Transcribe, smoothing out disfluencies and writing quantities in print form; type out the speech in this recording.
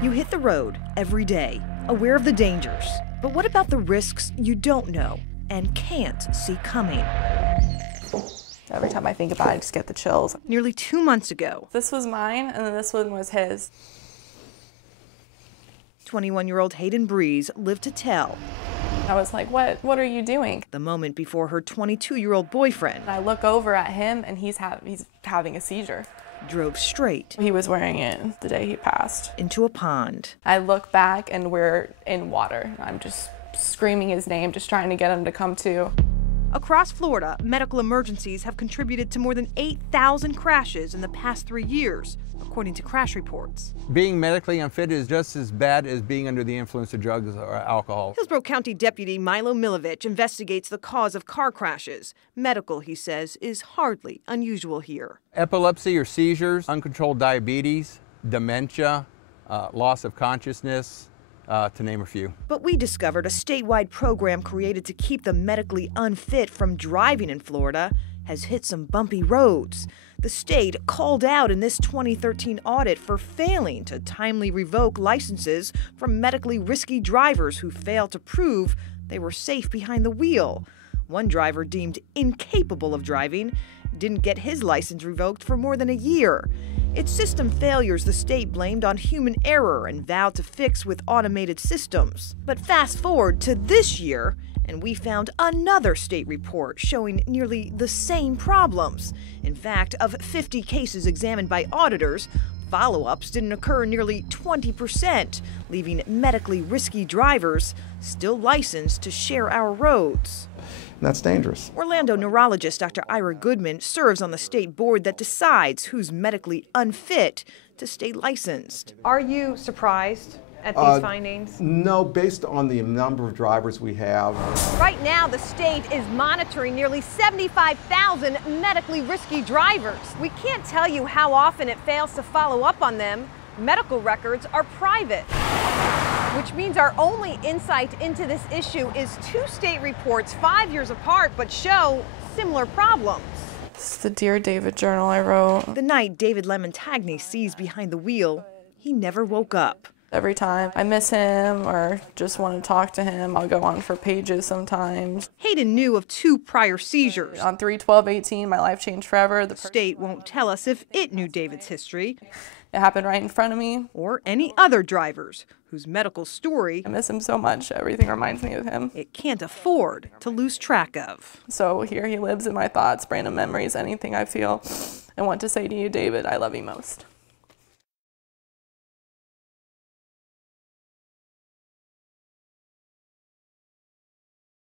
You hit the road every day, aware of the dangers. But what about the risks you don't know and can't see coming? Every time I think about it, I just get the chills. Nearly 2 months ago, This was mine, and then this one was his. 21-year-old Hayden Breeze lived to tell I was like, what are you doing? the moment before her 22-year-old boyfriend And I look over at him, and he's having a seizure. drove straight He was wearing it the day he passed. into a pond. I look back, and we're in water. I'm just screaming his name, just trying to get him to come to. Across Florida, medical emergencies have contributed to more than 8,000 crashes in the past 3 years, according to crash reports. Being medically unfit is just as bad as being under the influence of drugs or alcohol. Hillsborough County Deputy Milo Milovich investigates the cause of car crashes. Medical, he says, is hardly unusual here. Epilepsy or seizures, uncontrolled diabetes, dementia, loss of consciousness, to name a few. But we discovered a statewide program created to keep the medically unfit from driving in Florida has hit some bumpy roads. The state called out in this 2013 audit for failing to timely revoke licenses from medically risky drivers who failed to prove they were safe behind the wheel. One driver deemed incapable of driving didn't get his license revoked for more than a year. It's system failures the state blamed on human error and vowed to fix with automated systems. But fast forward to this year, and we found another state report showing nearly the same problems. In fact, of 50 cases examined by auditors, follow-ups didn't occur nearly 20%, leaving medically risky drivers still licensed to share our roads. And that's dangerous. Orlando neurologist Dr. Ira Goodman serves on the state board that decides who's medically unfit to stay licensed. Are you surprised at these findings? No, based on the number of drivers we have. Right now, the state is monitoring nearly 75,000 medically risky drivers. We can't tell you how often it fails to follow up on them. Medical records are private, which means our only insight into this issue is 2 state reports 5 years apart but show similar problems. This is the Dear David journal I wrote. The night David Lemon-Tagney sees behind the wheel, he never woke up. Every time I miss him or just want to talk to him, I'll go on for pages sometimes. Hayden knew of 2 prior seizures. On 3/12/18, my life changed forever. The state won't tell us if it knew David's history It happened right in front of me. or any other drivers whose medical story I miss him so much. Everything reminds me of him. it can't afford to lose track of. So here he lives in my thoughts, random memories, anything I feel. I want to say to you, David, I love you most.